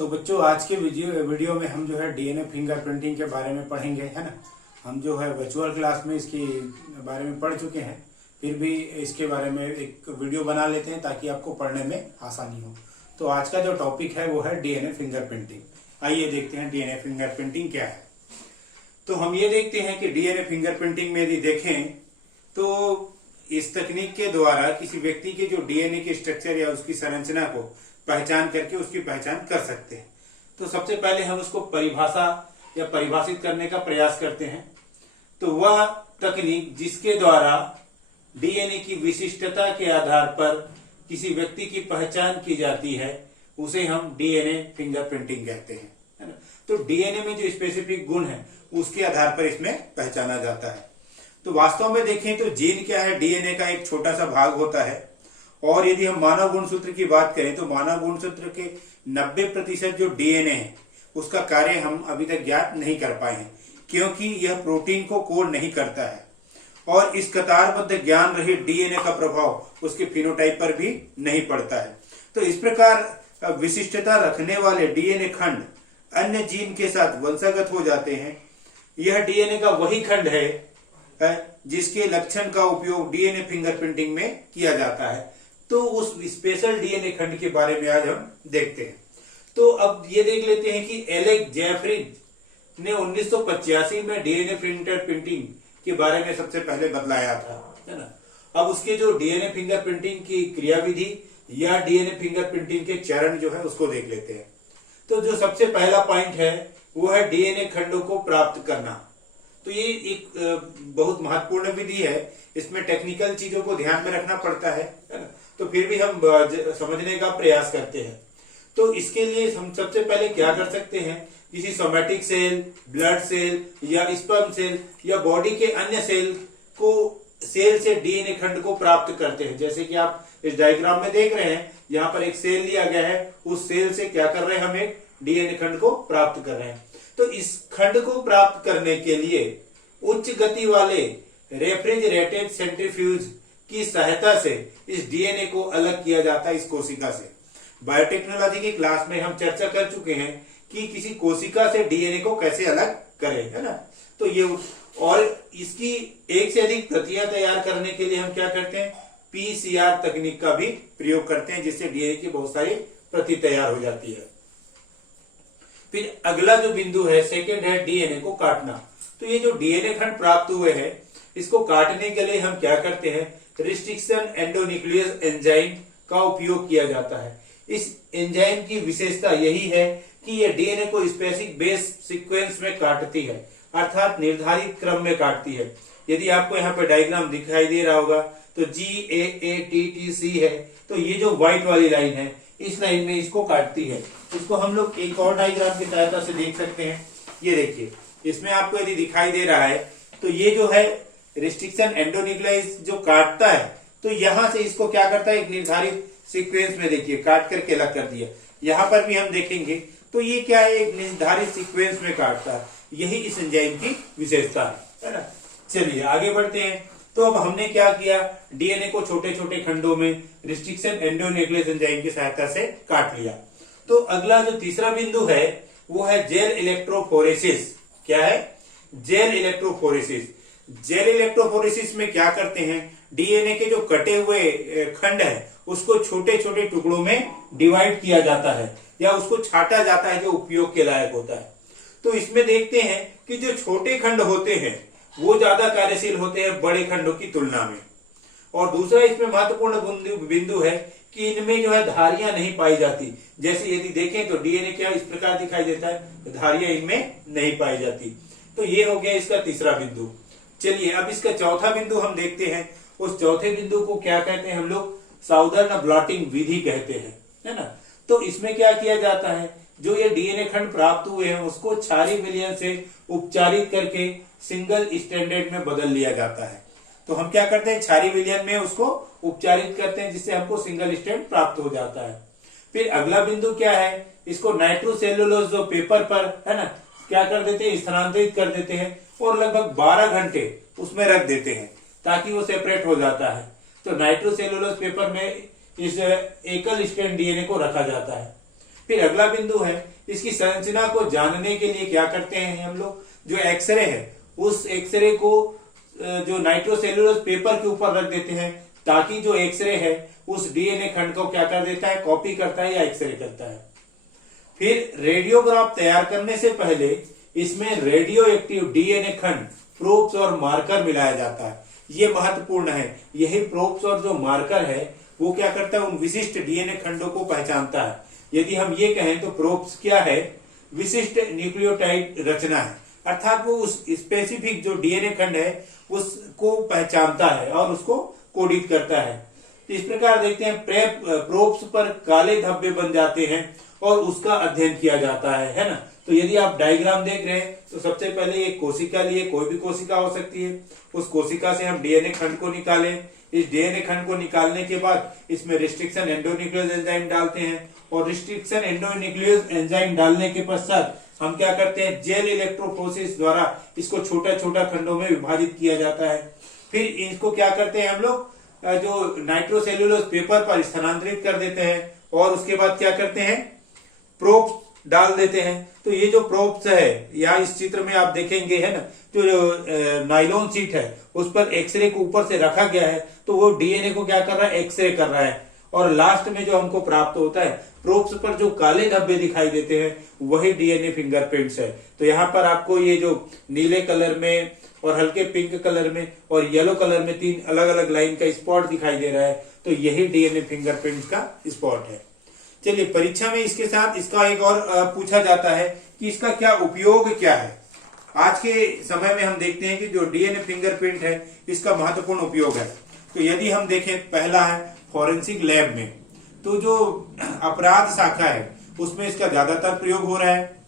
तो बच्चों आज के वीडियो में हम जो है डीएनए फिंगरप्रिंटिंग के बारे में पढ़ेंगे, है ना। हम जो है वर्चुअल क्लास में इसके बारे में पढ़ चुके हैं, फिर भी इसके बारे में एक वीडियो बना लेते हैं ताकि आपको पढ़ने में आसानी हो। तो आज का जो टॉपिक है वो है डीएनए फिंगरप्रिंटिंग। आइए देखते हैं डीएनए फिंगरप्रिंटिंग क्या है। तो हम ये देखते हैं कि डीएनए फिंगरप्रिंटिंग में यदि देखें तो इस तकनीक के द्वारा किसी व्यक्ति के जो डीएनए के स्ट्रक्चर या उसकी संरचना को पहचान करके उसकी पहचान कर सकते हैं। तो सबसे पहले हम उसको परिभाषा या परिभाषित करने का प्रयास करते हैं। तो वह तकनीक जिसके द्वारा डीएनए की विशिष्टता के आधार पर किसी व्यक्ति की पहचान की जाती है उसे हम डीएनए फिंगरप्रिंटिंग कहते हैं, है ना। तो डीएनए में जो स्पेसिफिक गुण है उसके आधार पर इसमें पहचाना जाता है। तो वास्तव में देखें तो जीन क्या है, डीएनए का एक छोटा सा भाग होता है। और यदि हम मानव गुणसूत्र की बात करें तो मानव गुणसूत्र के 90% जो डीएनए है उसका कार्य हम अभी तक ज्ञात नहीं कर पाए हैं, क्योंकि यह प्रोटीन को कोड नहीं करता है और इस कतारबद्ध ज्ञान रहित डीएनए का प्रभाव उसके फिनोटाइप पर भी नहीं पड़ता है। तो इस प्रकार विशिष्टता रखने वाले डीएनए खंड अन्य जीन के साथ वंशागत हो जाते हैं। यह डीएनए का वही खंड है जिसके लक्षण का उपयोग डीएनए फिंगरप्रिंटिंग में किया जाता है। तो उस स्पेशल डीएनए खंड के बारे में आज हम देखते हैं। तो अब ये देख लेते हैं कि एलेक्स जेफरी ने 1985 में डीएनए फिंगरप्रिंटिंग के बारे में सबसे पहले बतलाया था, है ना। अब उसके जो डीएनए फिंगरप्रिंटिंग की क्रियाविधि या डीएनए फिंगरप्रिंटिंग के चरण जो है उसको देख लेते हैं। तो जो सबसे पहला पॉइंट है वो है डीएनए खंडों को प्राप्त करना। तो ये एक बहुत महत्वपूर्ण विधि है, इसमें टेक्निकल चीजों को ध्यान में रखना पड़ता है ना। तो फिर भी हम समझने का प्रयास करते हैं। तो इसके लिए हम सबसे पहले क्या कर सकते हैं, किसी सोमैटिक सेल, ब्लड सेल या स्पर्म सेल या बॉडी के अन्य सेल से डीएनए खंड को प्राप्त करते हैं। जैसे कि आप इस डायग्राम में देख रहे हैं, यहाँ पर एक सेल लिया गया है, उस सेल से क्या कर रहे हैं, हम एक डीएनए खंड को प्राप्त कर रहे हैं। तो इस खंड को प्राप्त करने के लिए उच्च गति वाले रेफ्रिजरेटेड सेंट्रीफ्यूज की सहायता से इस डीएनए को अलग किया जाता है इस कोशिका से। बायोटेक्नोलॉजी की क्लास में हम चर्चा कर चुके हैं कि किसी कोशिका से डीएनए को कैसे अलग करें, है ना। तो ये और इसकी एक से अधिक प्रतियां तैयार करने के लिए हम क्या करते हैं, पीसीआर तकनीक का भी प्रयोग करते हैं, जिससे डीएनए की बहुत सारी प्रति तैयार हो जाती है। फिर अगला जो बिंदु है, सेकेंड है डीएनए को काटना। तो ये जो डीएनए खंड प्राप्त हुए हैं इसको काटने के लिए हम क्या करते हैं, रिस्ट्रिक्शन एंडोन्यूक्लियस एंजाइम का उपयोग किया जाता है। इस एंजाइम की विशेषता यही है कि यह डीएनए को स्पेसिफिक बेस सीक्वेंस में काटती है, अर्थात निर्धारित क्रम में काटती है। यदि आपको यहाँ पे डायग्राम दिखाई दे रहा होगा तो GAATTC है, तो ये जो व्हाइट वाली लाइन है इस लाइन में इसको काटती है। इसको हम लोग एक और डायग्राम की सहायता से देख सकते हैं। ये देखिए, इसमें आपको यदि दिखाई दे रहा है तो ये जो है रिस्ट्रिक्शन एंडोन्यूक्लियस जो काटता है, तो यहां से इसको क्या करता है, एक निर्धारित सीक्वेंस में देखिए काट करके अलग कर दिया। यहां पर भी हम देखेंगे तो ये क्या है, एक निर्धारित सीक्वेंस में काटता है। यही इस एंजाइम की विशेषता है ना। चलिए आगे बढ़ते हैं। तो अब हमने क्या किया, डीएनए को छोटे छोटे खंडों में रिस्ट्रिक्शन एंडोन्यूक्लियस एंजाइम की सहायता से काट लिया। तो अगला जो तीसरा बिंदु है वो है जेल इलेक्ट्रोफोरेसिस। क्या है, जेल इलेक्ट्रोफोरेसिस। जेल इलेक्ट्रोफोरेसिस में क्या करते हैं, डीएनए के जो कटे हुए खंड है उसको छोटे छोटे टुकड़ों में डिवाइड किया जाता है या उसको छाटा जाता है जो उपयोग के लायक होता है। तो इसमें देखते हैं कि जो छोटे खंड होते हैं वो ज्यादा कार्यशील होते हैं बड़े खंडों की तुलना में। और दूसरा इसमें महत्वपूर्ण बिंदु है कि इनमें जो है धारियां नहीं पाई जाती। जैसे यदि देखें तो डीएनए क्या इस प्रकार दिखाई देता है, धारियां इनमें नहीं पाई जाती। तो ये हो गया इसका तीसरा बिंदु। चलिए अब इसका चौथा बिंदु हम देखते हैं। उस चौथे बिंदु को क्या कहते हैं, हम लोग साउदर्न ब्लॉटिंग विधि कहते हैं, है ना। तो इसमें क्या किया जाता है, जो ये डीएनए खंड प्राप्त हुए हैं उसको क्षारीय विलयन से उपचारित करके सिंगल स्टैंडर्ड में बदल लिया जाता है। तो हम क्या करते हैं, क्षारीय विलयन में उसको उपचारित करते हैं जिससे हमको सिंगल स्टैंड प्राप्त हो जाता है। फिर अगला बिंदु क्या है, इसको नाइट्रोसेलुलोज जो पेपर पर है ना क्या कर देते हैं, स्थानांतरित कर देते हैं और लगभग 12 घंटे उसमें रख देते हैं ताकि वो सेपरेट हो जाता है। तो नाइट्रोसेलुलोज पेपर में इस एकल स्ट्रैंड डीएनए को रखा जाता है। फिर अगला बिंदु है, इसकी संरचना को जानने के लिए क्या करते हैं हम लोग, जो एक्सरे है उस एक्सरे को जो नाइट्रोसेल्यूलोज पेपर के ऊपर रख देते हैं, ताकि जो एक्सरे है उस डीएनए खंड को क्या कर देता है, कॉपी करता है या एक्सरे करता है। फिर रेडियोग्राफ तैयार करने से पहले इसमें रेडियो एक्टिव डीएनए खंड, प्रोब्स और मार्कर मिलाया जाता है। ये महत्वपूर्ण है। यही प्रोब्स और जो मार्कर है वो क्या करता है, उन विशिष्ट डीएनए खंडों को पहचानता है। यदि हम ये कहें तो प्रोब्स क्या है, विशिष्ट न्यूक्लियोटाइड रचना है, अर्थात वो उस स्पेसिफिक जो डीएनए खंड है उसको पहचानता है और उसको कोडित करता है। तो इस प्रकार देखते हैं प्रोब्स पर काले धब्बे बन जाते हैं और उसका अध्ययन किया जाता है ना। तो यदि आप डायग्राम देख रहे हैं तो सबसे पहले एक कोशिका लिए, कोई भी कोशिका हो सकती है, उस कोशिका से हम डीएनए खंड को निकालें। इस डीएनए खंड को निकालने के बाद इसमें रिस्ट्रिक्शन एंडोन्यूक्लियोज एंजाइम डालते हैं और रिस्ट्रिक्शन एंडोन्यूक्लियोज एंजाइम डालने के पश्चात हम क्या करते हैं, जेल इलेक्ट्रोफोरेसिस द्वारा इसको छोटा छोटा खंडों में विभाजित किया जाता है। फिर इसको क्या करते हैं हम लोग, जो नाइट्रोसेल्यूलोज पेपर पर स्थानांतरित कर देते हैं और उसके बाद क्या करते हैं, प्रोब्स डाल देते हैं। तो ये जो प्रोब्स है, या इस चित्र में आप देखेंगे है ना, जो नाइलॉन शीट है उस पर एक्सरे को ऊपर से रखा गया है, तो वो डीएनए को क्या कर रहा है, एक्सरे कर रहा है। और लास्ट में जो हमको प्राप्त होता है, प्रोब्स पर जो काले धब्बे दिखाई देते हैं वही डीएनए फिंगरप्रिंट्स है। तो यहाँ पर आपको ये जो नीले कलर में और हल्के पिंक कलर में और येलो कलर में 3 अलग अलग लाइन का स्पॉट दिखाई दे रहा है, तो यही डीएनए फिंगरप्रिंट्स का स्पॉट है। चलिए, परीक्षा में इसके साथ इसका एक और पूछा जाता है कि इसका क्या उपयोग क्या है। आज के समय में हम देखते हैं कि जो डीएनए फिंगरप्रिंट है इसका महत्वपूर्ण उपयोग है। तो यदि हम देखें, पहला है फॉरेंसिक लैब में, तो जो अपराध शाखा है उसमें इसका ज्यादातर प्रयोग हो रहा है।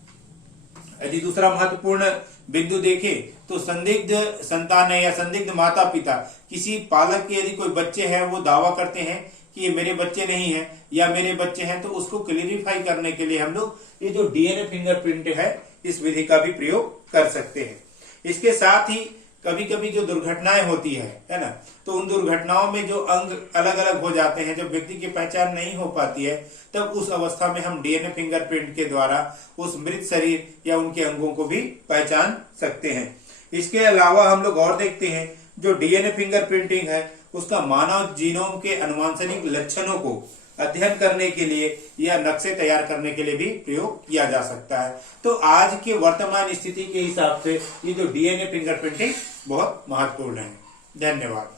यदि दूसरा महत्वपूर्ण बिंदु देखें तो संदिग्ध संतान है या संदिग्ध माता पिता, किसी पालक के यदि कोई बच्चे हैं, वो दावा करते हैं कि ये मेरे बच्चे नहीं है या मेरे बच्चे हैं, तो उसको क्लियरिफाई करने के लिए हम लोग ये जो डीएनए फिंगरप्रिंट है इस विधि का भी प्रयोग कर सकते हैं। इसके साथ ही कभी कभी जो दुर्घटनाएं होती है ना, तो उन दुर्घटनाओं में जो अंग अलग अलग हो जाते हैं, जब व्यक्ति की पहचान नहीं हो पाती है, तब उस अवस्था में हम डीएनए फिंगरप्रिंट के द्वारा उस मृत शरीर या उनके अंगों को भी पहचान सकते हैं। इसके अलावा हम लोग और देखते हैं, जो डीएनए फिंगरप्रिंटिंग है उसका मानव जीनोम के अनुवांशिक लक्षणों को अध्ययन करने के लिए या नक्शे तैयार करने के लिए भी प्रयोग किया जा सकता है। तो आज के वर्तमान स्थिति के हिसाब से ये जो डीएनए फिंगरप्रिंटिंग बहुत महत्वपूर्ण है। धन्यवाद।